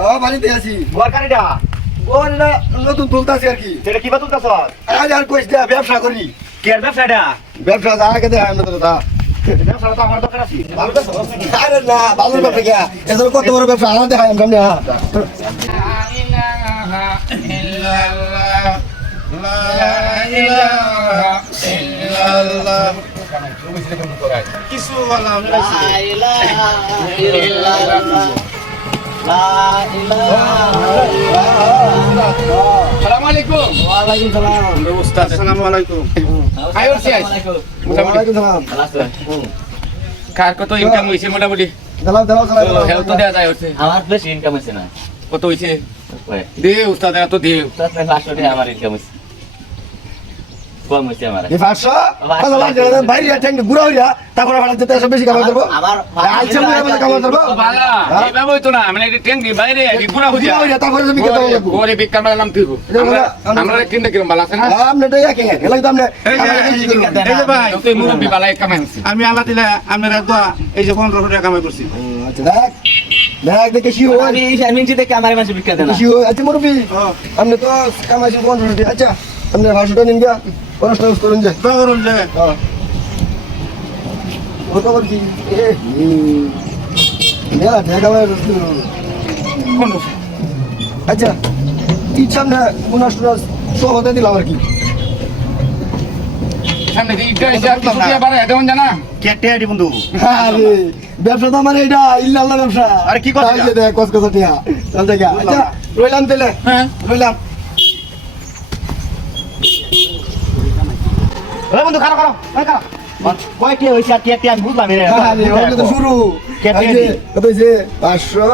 ও বাড়িতে আছি। গরকারিটা ওর এটা নতুন তুলতাছি আর কি। সেটা কিবা তুলতাছ? আজ আর কইস ব্যবসা করি। কে ব্যবসাটা ব্যবসা যা আগে দেয় আরে না কে? কত বড় ব্যবসা আমার দেখাই কিছু কার কত ইনকাম হইছে মোটামুটি? তো দেয়া যায় হচ্ছে আমার বেশি ইনকাম হচ্ছে না। কত হইছে? ওই, দে উস্তাদ এত দে। তার প্রায় পাঁচশো টাকা আমার ইনকাম হচ্ছে কম হচ্ছে আমার। এই পাঁচশো? ভালো লাগে বাইরে ঠ্যাং ঘুরা হইয়া তারপরে ভাড়া যেতে এসে বেশি কামাই করব। আমার আইসা মুড়া বেশি কামাই করব। বালা এইভাবে হইতো না মানে এটা ট্যাঙ্কি বাইরে গুড়া ঘুরা হইয়া হইয়া তারপরে তুমি কেটে লাগবো গোরে বিকার নাম তুইব আমরা আমরা কিনতে কিরম বালা আছে না? আপনি তো একে একে লাগতো আপনি এই যে- ভাই তুই মুরব্বি বালা কামাই হচ্ছে আমি আল্লাহ দিলে আপনার দোয়া এই যে টাকা কামাই করছি। আচ্ছা দেখ। দেখ দেখে কি হয় আমি এই মিনছি দেখে আমার মানুষ বিক্রি দেয় কি হয় আচ্ছা মুরব্বী তো কামাইছি টাকা। আচ্ছা। আপনি ভাষাটা নিন গা করুন যে। করুন যে। হ্যাঁ। খবর কি? আচ্ছা কি সামনে টুনাস সব হতে দিলাম আর কি। আর ব্যবসা তো আমার এটা ইল্লাল্লাহ ব্যবসা। কি কথা তাই যে দেখ কস কস টিয়া চল দেখা আচ্ছা রইলাম তাহলে। হ্যাঁ। রইলাম। ওই বন্ধু কারও কারও ওই কারও হইছে আর আমি বুঝলাম রে তো শুরু। কেটে পাঁচশো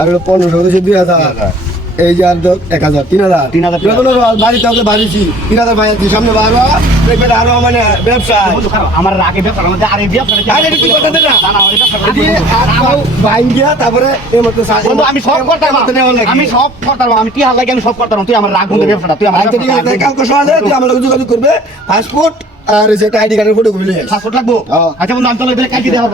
আর পনেরোশো দুই হাজার। এই যে আর এক হাজার তিন হাজার। তিন হাজার, বাড়িছি। তিন হাজার বাইরে সামনে বারো আরও মানে ব্যবসা আমার আগে ব্যবসা তারপরে আমি সব করতাম। আমি সব করতাম আমি কি হাল লাগে আমি সব করতাম তুই আমার রাগ বন্ধু ব্যবসাটা তুই আমার তুই যোগাযোগ করবে পাসপোর্ট আর এই যে আইডি কার্ডের ফটো গুলো পাসপোর্ট লাগবো। আচ্ছা বন্ধু আমি তাহলে কাটি দেওয়া